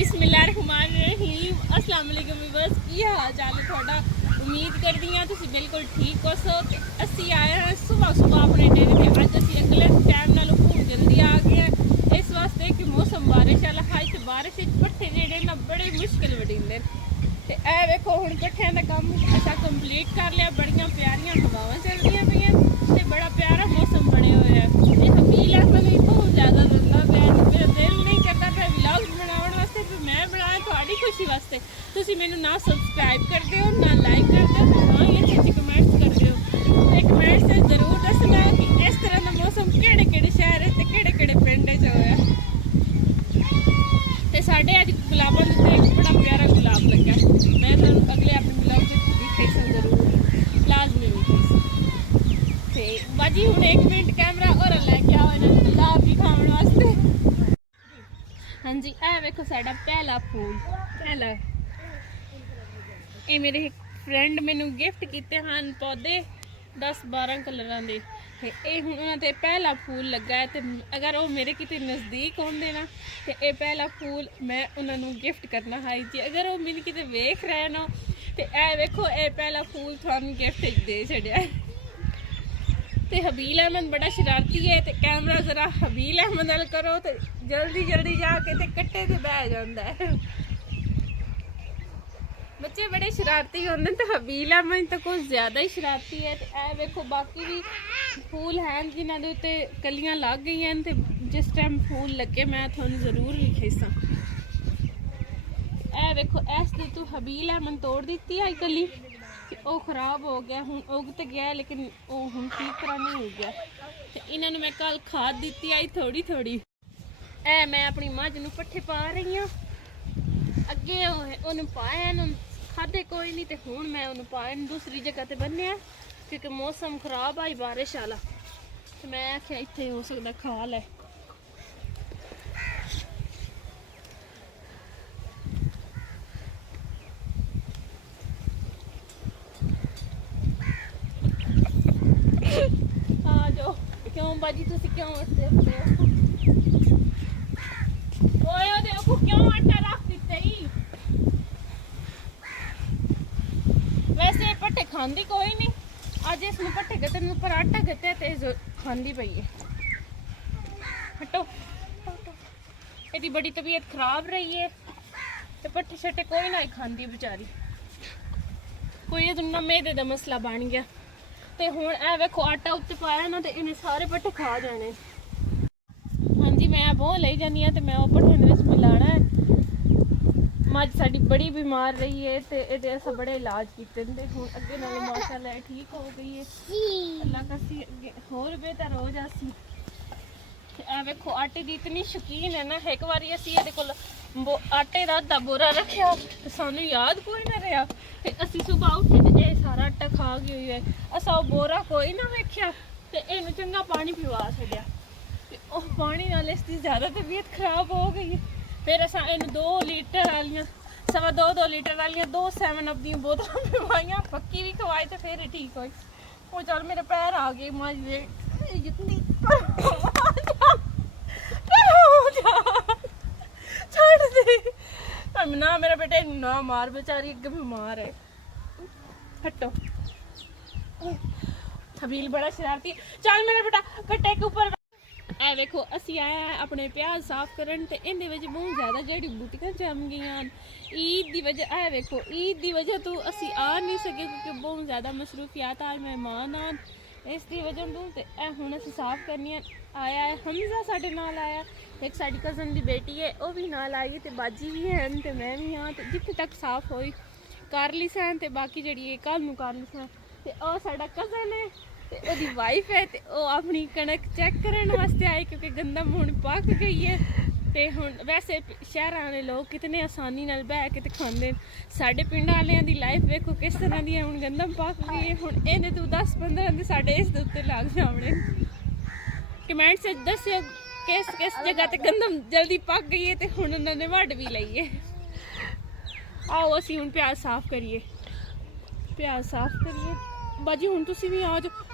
बिस्मिल्लाहिर्रहमानिर्रहीम अस्सलाम वालेकुम व्यूअर्स की हाल चाल है थोड़ा। उम्मीद करती हाँ तुम बिल्कुल ठीक हो। सो असी आए हैं सुबह सुबह अपने डेरे से। अज असी अगले टाइम नालों बहुत जल्दी आ गए हैं इस वास्ते कि मौसम बारिश वाला है तो बारिश पट्ठे जेडे ना बड़े मुश्किल वड़ींदे ते ए वेखो हुण पट्ठियां दा काम असा कंप्लीट कर लिया। बड़ियां प्यारियां हवावां चलदियां पईयां ते बड़ा प्यारा मौसम बने हुए है। ते हबील अहमद भी बहुत ज़्यादा लंबा प्यार मेरा दिल नहीं करता पिया व्लॉग बनाउण वास्ते पर मैं बनाया तुहाडी खुशी वास्ते। तुसीं मैनूं ना सबसक्राइब करदे हो ना लाइक करदे हो ना ही अच्छे कमेंट्स करदे हो। ते कमेंट्स च जरूर दसना कि इस तरह का मौसम किहड़े किहड़े शहर ते किहड़े किहड़े पिंड च होया। ते साढ़े अज गुलाबां दे उत्ते एक बड़ा प्यारा गुलाब लग्गा। मैं तुहानूं अगले अपने ब्लॉग च दिखाई जरूर लाजमी दिखाई। ते बाजी हुण 1 मिनट कैमरा और लैके आओ इन्हां नूं गुलाब दिखाउण वास्ते। हाँ जी ए वेखो साडा पहला फूल पहला ये मेरे एक फ्रेंड मैनू गिफ्ट किए हैं पौधे 10-12 कलर के। ये हूँ उन्होंने पहला फूल लगा है तो अगर वो मेरे कितने नज़दीक होंगे ना तो ये पहला फूल मैं उन्होंने गिफ्ट करना है जी। अगर वो मेरे कितने वेख रहे ना तो ए वेखो ये पहला फूल थानू गिफ्ट दे छड़िया। तो हबील अहमद बड़ा शरारती है तो कैमरा जरा हबील अहमद नाल करो तो जल्दी जल्दी जाके ते कट्टे ते बह जाता है। बच्चे बड़े शरारती होंगे तो हबील अहमद तो कुछ ज़्यादा ही शरारती है। तो ए वेखो बाकी भी फूल हैं जिन्होंने उत्ते कलियां लग गई हैं तो जिस टाइम फूल लगे मैं थोड़ी जरूर लिखाईसा। ए वेखो ऐस तो हबील अहमद तोड़ दी है कली वो खराब हो गया हूँ उग तो गया लेकिन वो हूँ ठीक तरह नहीं हो गया। तो इन्होंने मैं कल खाद दी आई थोड़ी थोड़ी। ए मैं अपनी मझ नूं पट्ठे पा रही हूँ। अगे उन्हें पाया खादे कोई नहीं तो हूँ मैं उन्हें पाए दूसरी जगह पर बन्या क्योंकि मौसम खराब आई बारिश वाला तो मैं आख्या इत्थे हो सकता खा लै। आ जाओ क्यों बाजी तुसी क्यों उठते हो? ओए ओ देखो क्यों आटा रख दिते ही। वैसे पट्टे खांदी कोई नहीं अज इस पट्टे गते पर आटा गते तो खांदी पई है। हटो यदि बड़ी तबीयत खराब रही है तो पट्टे शट्टे कोई ना खांदी बेचारी कोई ना मैदे का मसला बन गया। तो हुण ए वेखो आटा उत्ते पाया ना तो इन्हें सारे पट्टे खा जाने। हाँ जी मैं बहुत ले जानी तो मैं पट्ठे ने मिलाना है। मझ साड़ी बड़ी बीमार रही है तो ये अस बड़े इलाज किए हूँ अगे नालों माशाअल्लाह ठीक हो गई है। अल्लाह कसी होर बेहतर हो जासी। ए वेखो आटे की इतनी शौकीन है ना एक बार असी ये को आटे का अद्धा बोरा रखा तो सानू याद कोई ना रहा तो असी सुबह उठे तो ये सारा आटा खा गई हुई है। असा वो बोरा कोई ना वेख्या तो इनू चंगा पानी पिवा छड़िया तो पानी नाल इसकी ज़्यादा तबीयत खराब हो गई है। फिर असा इन 2 लीटर वाली 2.5 लीटर वाली 2 7 अप दी बोतल पिवाइया पक्की भी खवाई तो फिर ठीक हो। वो चल मेरे पैर आ गए मज जितनी छोड़ दे ना मेरा बेटा ना मार बेचारी अगे बीमार है। हटो हबील बड़ा शरारती चल मेरा बेटा कट्टे के ऊपर। ए देखो असी आए अपने प्याज साफ करन ते इहदे विच बहुत ज़्यादा जड़ी बूटियां जम गईयां ईद की वजह। ए देखो ईद की वजह तो असी आ नहीं सके क्योंकि बहुत ज़्यादा मसरूफियात आ मेहमान आन इसकी वजह तो ए हुण असी साफ करनी आया है। हमजा साडे नाल आया एक साडी कज़न की बेटी है वह भी नाल आई तो बाजी भी है तो मैं भी हाँ तो जिथे तक साफ होई कर ली सन तो बाकी जी कल नूं कर ली सन। तो वह साडा कज़न है तो ओदी वाइफ है तो वह अपनी कणक चेक करने वास्ते आए क्योंकि गंदम हुण पक गई है। तो हुण वैसे शहर वाले लोग कितने आसानी नाल बह के ते खांदे साडे पिंड वालियां दी लाइफ वेखो किस तरह दी है। हुण गंदम पक गई है हुण इहदे तो 10-15 दिन साडे इस दे उत्ते लग जावणे। कमेंट से दस्सिओ किस किस जगह ते गंदम जल्दी पक गई है तो हुण उन्होंने वढ भी लई है। आओ असीं हुण प्याज साफ करिए बाजी हुण तुसीं भी आ जाओ।